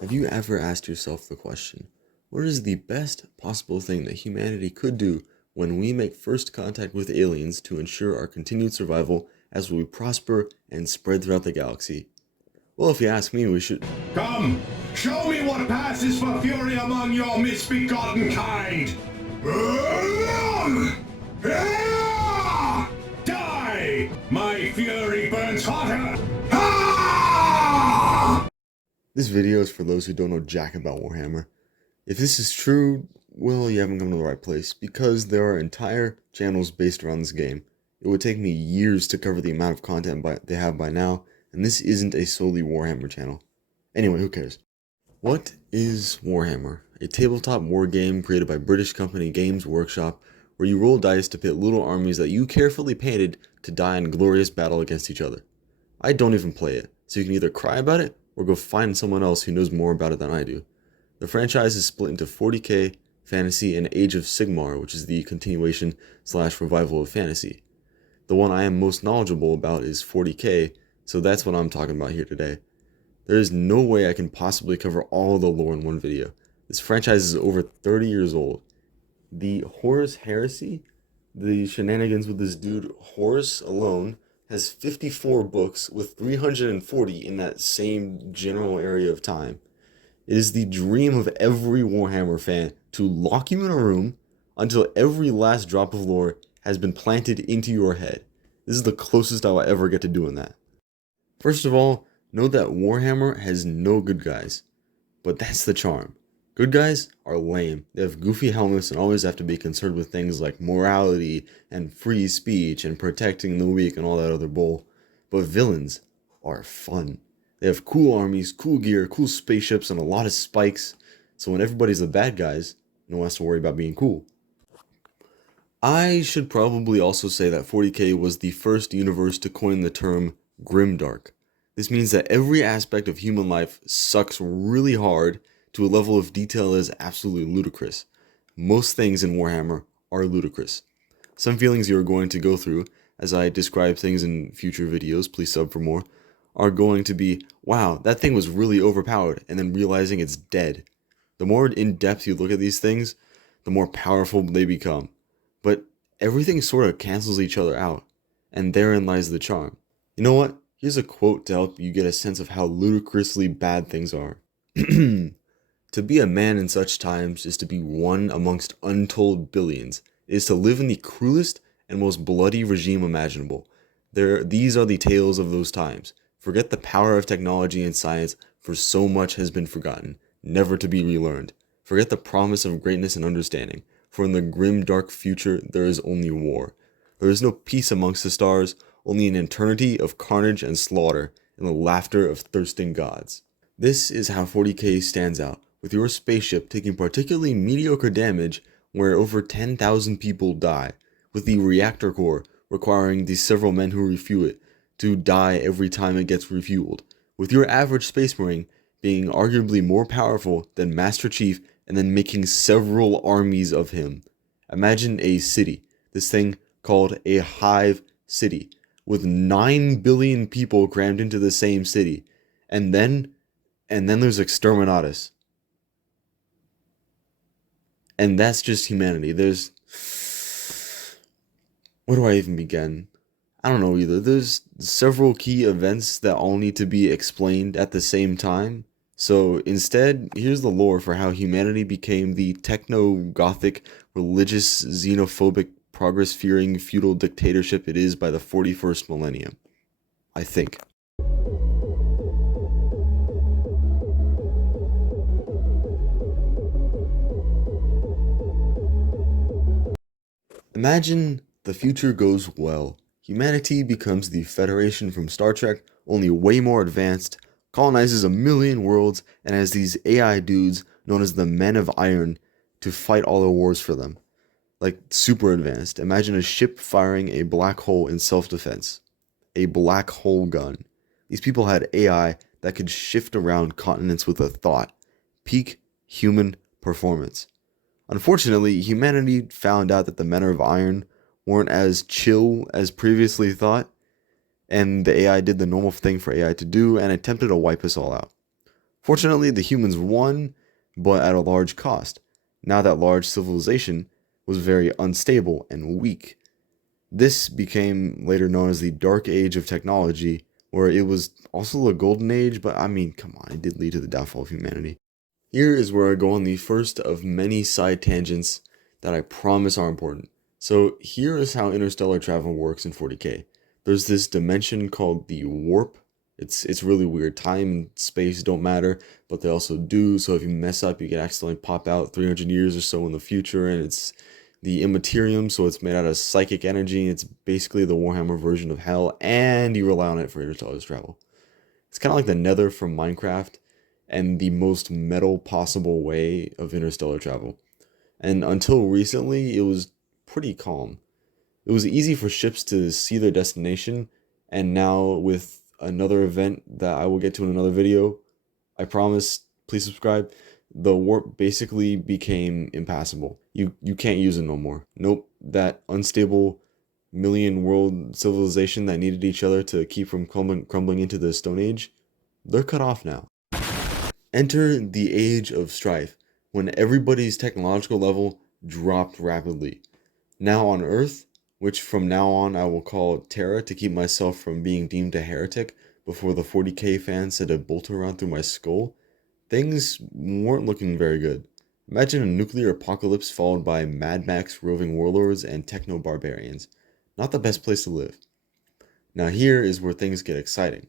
Have you ever asked yourself the question, what is the best possible thing that humanity could do when we make first contact with aliens to ensure our continued survival as we prosper and spread throughout the galaxy? Well, if you ask me, we should. Come, show me what passes for fury among your misbegotten kind! Die! My fury burns hotter! This video is for those who don't know jack about Warhammer. If this is true, well, you haven't come to the right place, because there are entire channels based around this game. It would take me years to cover the amount of content they have by now, and this isn't a solely Warhammer channel. Anyway, who cares? What is Warhammer? A tabletop war game created by British company Games Workshop, where you roll dice to pit little armies that you carefully painted to die in glorious battle against each other. I don't even play it, so you can either cry about it or go find someone else who knows more about it than I do. The franchise is split into 40k, Fantasy, and Age of Sigmar, which is the continuation / revival of Fantasy. The one I am most knowledgeable about is 40k, so that's what I'm talking about here today. There is no way I can possibly cover all the lore in one video. This franchise is over 30 years old. The Horus Heresy, the shenanigans with this dude Horus alone, has 54 books with 340 in that same general area of time. It is the dream of every Warhammer fan to lock you in a room until every last drop of lore has been planted into your head. This is the closest I will ever get to doing that. First of all, know that Warhammer has no good guys, but that's the charm. Good guys are lame. They have goofy helmets and always have to be concerned with things like morality and free speech and protecting the weak and all that other bull. But villains are fun. They have cool armies, cool gear, cool spaceships, and a lot of spikes. So when everybody's the bad guys, no one has to worry about being cool. I should probably also say that 40k was the first universe to coin the term grimdark. This means that every aspect of human life sucks really hard to a level of detail that is absolutely ludicrous. Most things in Warhammer are ludicrous. Some feelings you are going to go through, as I describe things in future videos, please sub for more, are going to be, wow, that thing was really overpowered, and then realizing it's dead. The more in depth you look at these things, the more powerful they become. But everything sort of cancels each other out, and therein lies the charm. You know what? Here's a quote to help you get a sense of how ludicrously bad things are. To be a man in such times is to be one amongst untold billions. It is to live in the cruelest and most bloody regime imaginable. These are the tales of those times. Forget the power of technology and science, for so much has been forgotten, never to be relearned. Forget the promise of greatness and understanding, for in the grim dark future there is only war. There is no peace amongst the stars, only an eternity of carnage and slaughter, and the laughter of thirsting gods. This is how 40k stands out, with your spaceship taking particularly mediocre damage where over 10,000 people die, with the reactor core requiring the several men who refuel it to die every time it gets refueled, with your average Space Marine being arguably more powerful than Master Chief and then making several armies of him. Imagine a city, this thing called a hive city, with 9 billion people crammed into the same city, and then there's Exterminatus. And that's just humanity. Where do I even begin? I don't know either. There's several key events that all need to be explained at the same time. So instead, here's the lore for how humanity became the techno-gothic, religious, xenophobic, progress-fearing, feudal dictatorship it is by the 41st millennium. I think. Imagine the future goes well. Humanity becomes the Federation from Star Trek, only way more advanced, colonizes a million worlds, and has these AI dudes known as the Men of Iron to fight all the wars for them. Like, super advanced. Imagine a ship firing a black hole in self-defense. A black hole gun. These people had AI that could shift around continents with a thought. Peak human performance. Unfortunately, humanity found out that the Men of Iron weren't as chill as previously thought, and the AI did the normal thing for AI to do and attempted to wipe us all out. Fortunately, the humans won, but at a large cost. Now that large civilization was very unstable and weak. This became later known as the Dark Age of technology, where it was also a golden age, but I mean, come on, it did lead to the downfall of humanity. Here is where I go on the first of many side tangents that I promise are important. So here is how interstellar travel works in 40K. There's this dimension called the warp. It's really weird. Time and space don't matter, but they also do. So if you mess up, you can accidentally pop out 300 years or so in the future, and it's the Imperium, so it's made out of psychic energy. It's basically the Warhammer version of hell, and you rely on it for interstellar travel. It's kind of like the Nether from Minecraft, and the most metal possible way of interstellar travel. And until recently, it was pretty calm. It was easy for ships to see their destination, and now with another event that I will get to in another video, I promise, please subscribe, the warp basically became impassable. You can't use it no more. Nope, that unstable million world civilization that needed each other to keep from crumbling into the Stone Age, they're cut off now. Enter the age of strife, when everybody's technological level dropped rapidly. Now on Earth, which from now on I will call Terra to keep myself from being deemed a heretic before the 40K fans sent a bolt around through my skull, things weren't looking very good. Imagine a nuclear apocalypse followed by Mad Max roving warlords and techno barbarians. Not the best place to live. Now here is where things get exciting.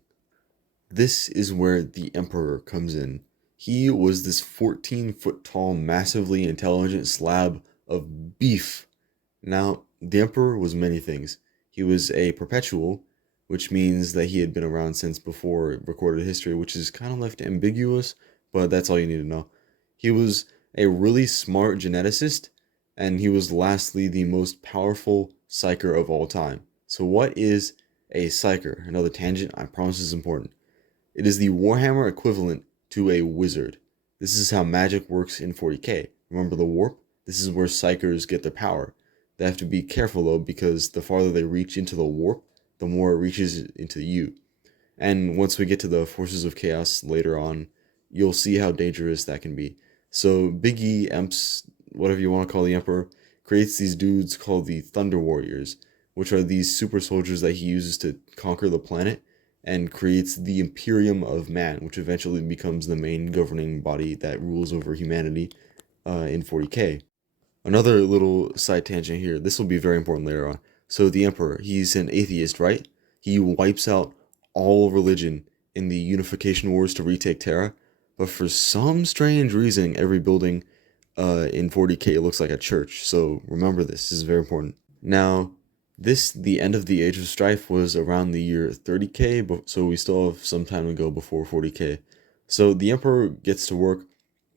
This is where the Emperor comes in. He was this 14-foot tall, massively intelligent slab of beef. Now, the Emperor was many things. He was a perpetual, which means that he had been around since before recorded history, which is kind of left ambiguous, but that's all you need to know. He was a really smart geneticist, and he was lastly the most powerful psyker of all time. So what is a psyker? Another tangent, I promise is important. It is the Warhammer equivalent to a wizard. This is how magic works in 40K. Remember the warp? This is where psychers get their power. They have to be careful though, because the farther they reach into the warp, the more it reaches into you. And once we get to the forces of chaos later on, you'll see how dangerous that can be. So Big E, Emps, whatever you want to call the Emperor, creates these dudes called the Thunder Warriors, which are these super soldiers that he uses to conquer the planet, and creates the Imperium of Man, which eventually becomes the main governing body that rules over humanity in 40K. Another little side tangent here. This will be very important later on. So the Emperor, he's an atheist, right? He wipes out all religion in the Unification Wars to retake Terra. But for some strange reason, every building in 40K looks like a church. So remember this. This is very important. Now, the end of the Age of Strife was around the year 30K, so we still have some time to go before 40K. So the Emperor gets to work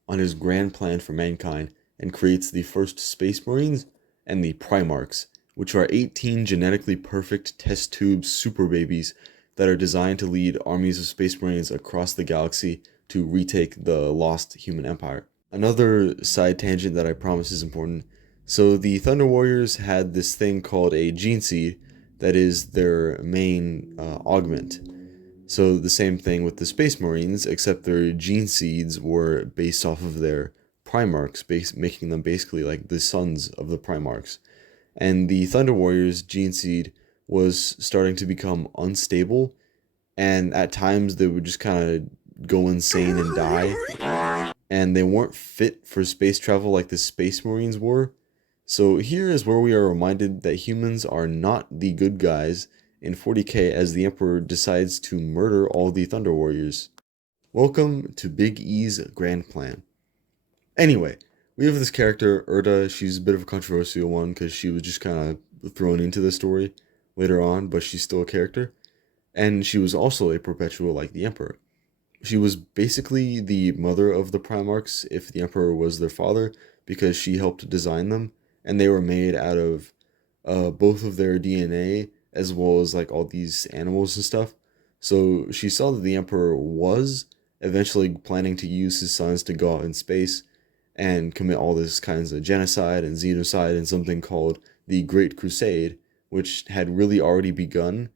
on his grand plan for mankind and creates the first Space Marines and the Primarchs, which are 18 genetically perfect test tube super babies that are designed to lead armies of Space Marines across the galaxy to retake the lost human empire. Another side tangent that I promise is important. So the Thunder Warriors had this thing called a gene seed that is their main augment. So the same thing with the Space Marines, except their gene seeds were based off of their Primarchs, making them basically like the sons of the Primarchs. And the Thunder Warriors gene seed was starting to become unstable, and at times they would just kind of go insane and die. And they weren't fit for space travel like the Space Marines were. So here is where we are reminded that humans are not the good guys in 40K as the Emperor decides to murder all the Thunder Warriors. Welcome to Big E's grand plan. Anyway, we have this character, Erda. She's a bit of a controversial one because she was just kind of thrown into the story later on, but she's still a character. And she was also a perpetual like the Emperor. She was basically the mother of the Primarchs if the Emperor was their father, because she helped design them, and they were made out of both of their DNA as well as like all these animals and stuff. So she saw that the Emperor was eventually planning to use his sons to go out in space and commit all this kinds of genocide and xenocide and something called the Great Crusade, which had really already begun,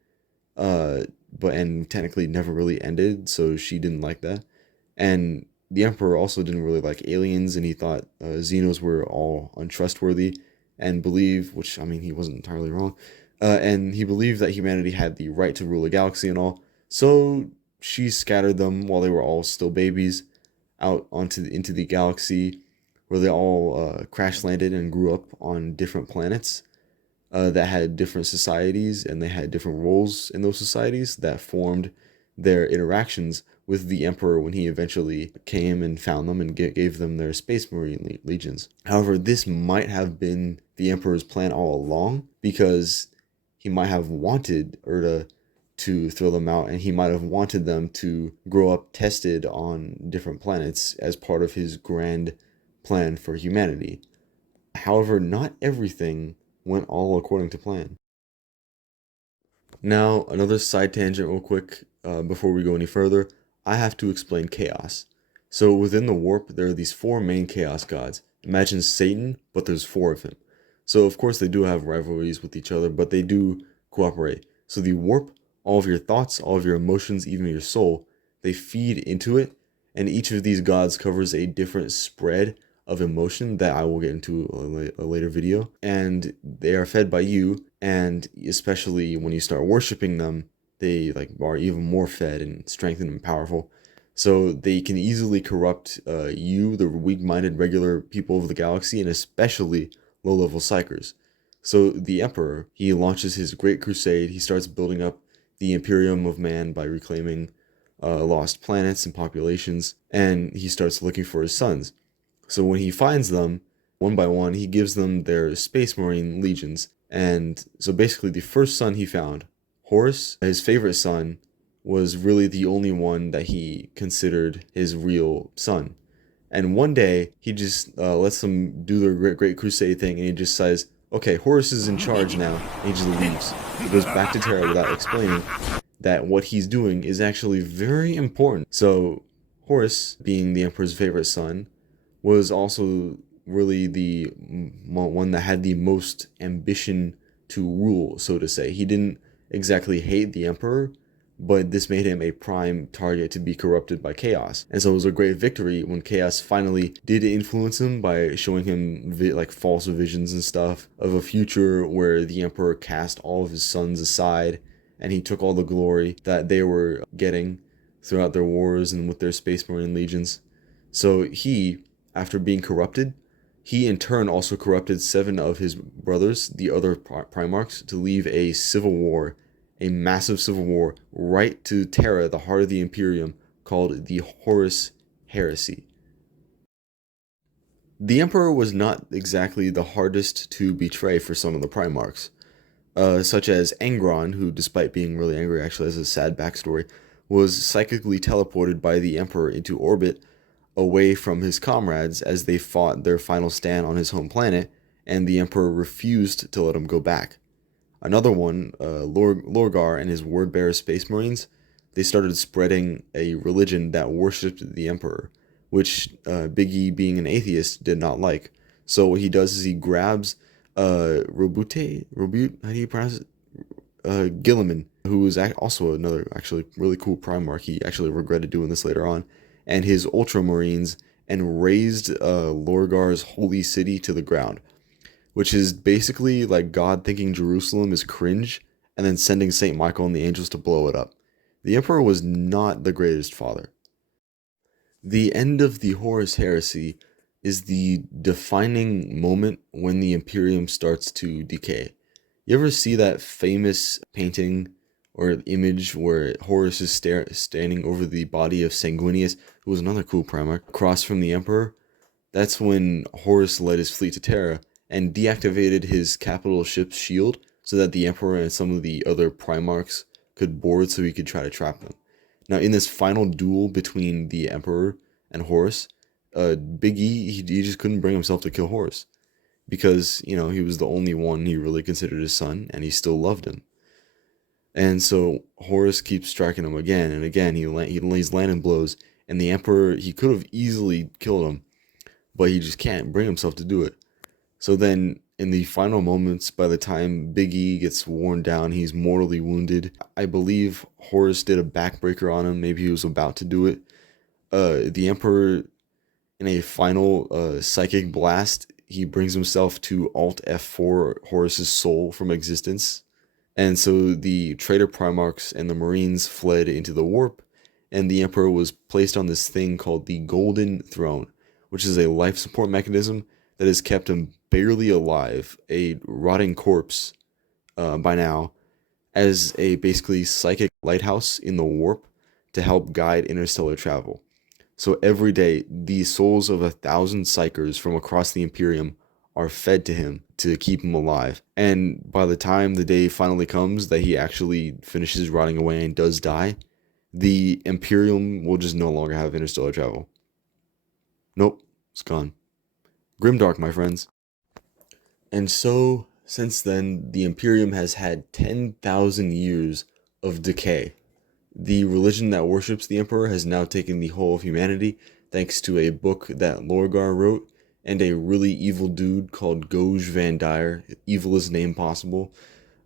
but and technically never really ended, so she didn't like that. And the Emperor also didn't really like aliens, and he thought Xenos were all untrustworthy, and believed, which I mean, he wasn't entirely wrong, and he believed that humanity had the right to rule a galaxy and all. So she scattered them while they were all still babies out into the galaxy, where they all crash landed and grew up on different planets that had different societies, and they had different roles in those societies that formed their interactions with the Emperor when he eventually came and found them and gave them their Space Marine legions. However, this might have been the Emperor's plan all along, because he might have wanted Erda to throw them out, and he might have wanted them to grow up tested on different planets as part of his grand plan for humanity. However, not everything went all according to plan. Now, another side tangent, real quick, before we go any further. I have to explain chaos. So, within the warp, there are these four main chaos gods. Imagine Satan, but there's four of him. So, of course, they do have rivalries with each other, but they do cooperate. So, the warp, all of your thoughts, all of your emotions, even your soul, they feed into it, and each of these gods covers a different spread of emotion that I will get into a later video. And they are fed by you, and especially when you start worshiping them, they like are even more fed and strengthened and powerful. So they can easily corrupt you, the weak-minded regular people of the galaxy, and especially low-level psychers. So the Emperor, he launches his great crusade. He starts building up the Imperium of man by reclaiming lost planets and populations, and he starts looking for his sons. So when he finds them, one by one, he gives them their Space Marine legions. And so basically, the first son he found, Horus, his favorite son, was really the only one that he considered his real son. And one day, he just lets them do their great crusade thing, and he just says, okay, Horus is in charge now, and he just leaves. He goes back to Terra without explaining that what he's doing is actually very important. So Horus, being the Emperor's favorite son, was also really the one that had the most ambition to rule, so to say. He didn't exactly hate the Emperor, but this made him a prime target to be corrupted by Chaos. And so it was a great victory when Chaos finally did influence him by showing him like false visions and stuff of a future where the Emperor cast all of his sons aside, and he took all the glory that they were getting throughout their wars and with their Space Marine legions. So he, after being corrupted, he in turn also corrupted 7 of his brothers, the other Primarchs, to leave a civil war, a massive civil war, right to Terra, the heart of the Imperium, called the Horus Heresy. The Emperor was not exactly the hardest to betray for some of the Primarchs, such as Angron, who, despite being really angry, actually has a sad backstory, was psychically teleported by the Emperor into orbit away from his comrades as they fought their final stand on his home planet, and the Emperor refused to let him go back. Another one, Lorgar and his word-bearer Space Marines, they started spreading a religion that worshipped the Emperor, which Big E, being an atheist, did not like. So what he does is he grabs Robute, how do you pronounce it? Gilliman, who was also another actually really cool Primarch. He actually regretted doing this later on, and his Ultramarines, and razed Lorgar's holy city to the ground, which is basically like God thinking Jerusalem is cringe and then sending St. Michael and the angels to blow it up. The Emperor was not the greatest father. The end of the Horus Heresy is the defining moment when the Imperium starts to decay. You ever see that famous painting or image where Horus is standing over the body of Sanguinius, who was another cool Primarch, across from the Emperor? That's when Horus led his fleet to Terra and deactivated his capital ship's shield so that the Emperor and some of the other Primarchs could board so he could try to trap them. Now, in this final duel between the Emperor and Horus, Big E, he just couldn't bring himself to kill Horus, because, you know, he was the only one he really considered his son, and he still loved him. And so Horus keeps striking him again and again. He lays landing blows, and the Emperor, he could have easily killed him, but he just can't bring himself to do it. So then, in the final moments, by the time Big E gets worn down, he's mortally wounded. I believe Horus did a backbreaker on him. Maybe he was about to do it. The Emperor, in a final psychic blast, he brings himself to Alt F4 Horus's soul from existence. And so the traitor Primarchs and the Marines fled into the warp, and the Emperor was placed on this thing called the Golden Throne, which is a life support mechanism that has kept him barely alive, a rotting corpse by now, as a basically psychic lighthouse in the warp to help guide interstellar travel. So every day, the souls of 1,000 psychers from across the Imperium are fed to him to keep him alive. And by the time the day finally comes that he actually finishes rotting away and does die, the Imperium will just no longer have interstellar travel. Nope, it's gone. Grimdark, my friends. And so, since then, the Imperium has had 10,000 years of decay. The religion that worships the Emperor has now taken the whole of humanity, thanks to a book that Lorgar wrote, and a really evil dude called Goj Van Dyer, evilest name possible.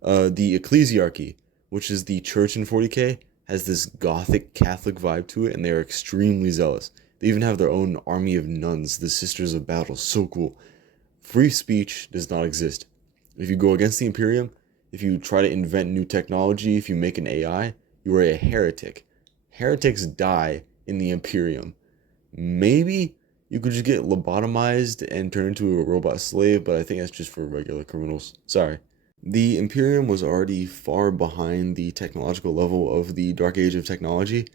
The Ecclesiarchy, which is the church in 40k, has this gothic Catholic vibe to it, and they are extremely zealous. They even have their own army of nuns, the Sisters of Battle. So cool. Free speech does not exist. If you go against the Imperium, if you try to invent new technology, if you make an AI, you are a heretic. Heretics die in the Imperium. Maybe you could just get lobotomized and turn into a robot slave, but I think that's just for regular criminals. Sorry. The Imperium was already far behind the technological level of the Dark Age of technology,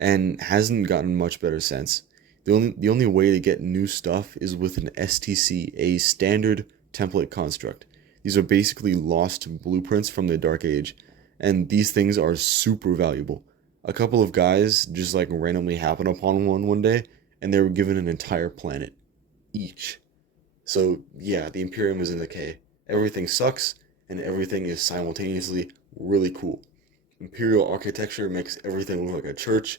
and hasn't gotten much better since. The only way to get new stuff is with an STC, a standard template construct. These are basically lost blueprints from the Dark Age, and these things are super valuable. A couple of guys just like randomly happened upon one day, and they were given an entire planet each. So yeah, the Imperium is in decay. Everything sucks, and everything is simultaneously really cool. Imperial architecture makes everything look like a church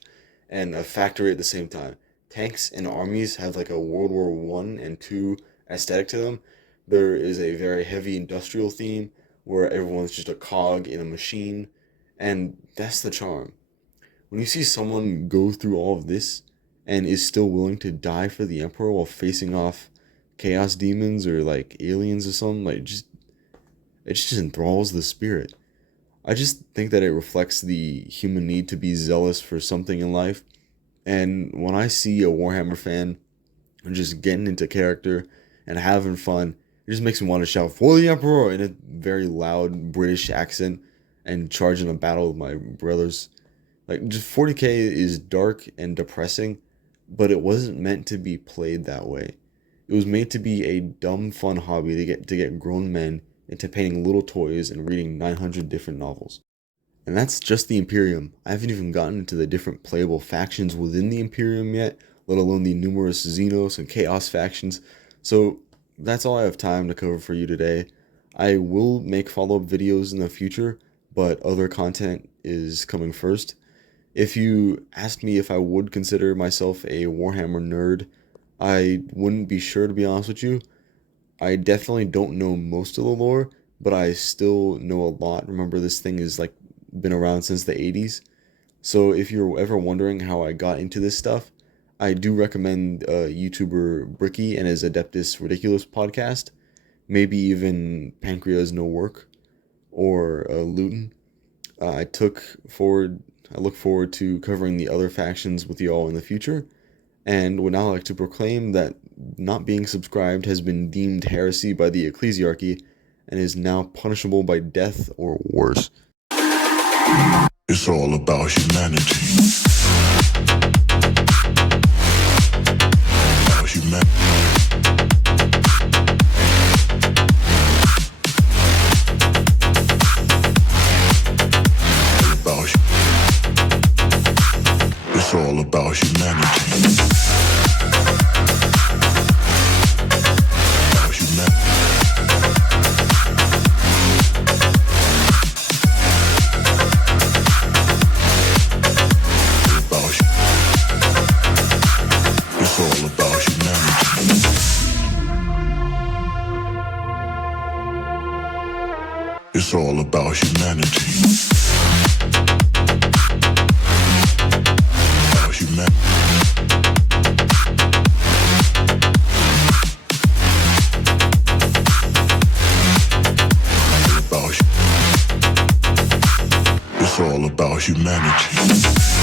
and a factory at the same time. Tanks and armies have like a World War One and Two aesthetic to them. There is a very heavy industrial theme where everyone's just a cog in a machine, and that's the charm. When you see someone go through all of this and is still willing to die for the Emperor while facing off chaos demons or like aliens or something, like it just enthralls the spirit. I just think that it reflects the human need to be zealous for something in life. And when I see a Warhammer fan just getting into character and having fun, it just makes me want to shout "For the Emperor" in a very loud British accent and charge in a battle with my brothers. Like, just 40k is dark and depressing, but it wasn't meant to be played that way. It was made to be a dumb, fun hobby to get grown men into painting little toys and reading 900 different novels. And that's just the Imperium. I haven't even gotten into the different playable factions within the Imperium yet, let alone the numerous Xenos and Chaos factions. So that's all I have time to cover for you today. I will make follow-up videos in the future, but other content is coming first. If you asked me if I would consider myself a Warhammer nerd, I wouldn't be sure, to be honest with you. I definitely don't know most of the lore, but I still know a lot. Remember, this thing is like been around since the 80s. So if you're ever wondering how I got into this stuff, I do recommend YouTuber Bricky and his Adeptus Ridiculous podcast. Maybe even Pancreas No Work or Luton. I look forward to covering the other factions with you all in the future, and would now like to proclaim that not being subscribed has been deemed heresy by the Ecclesiarchy and is now punishable by death or worse. It's all about humanity. About humanity. It's all about humanity. About humanity. It's all about humanity. humanity.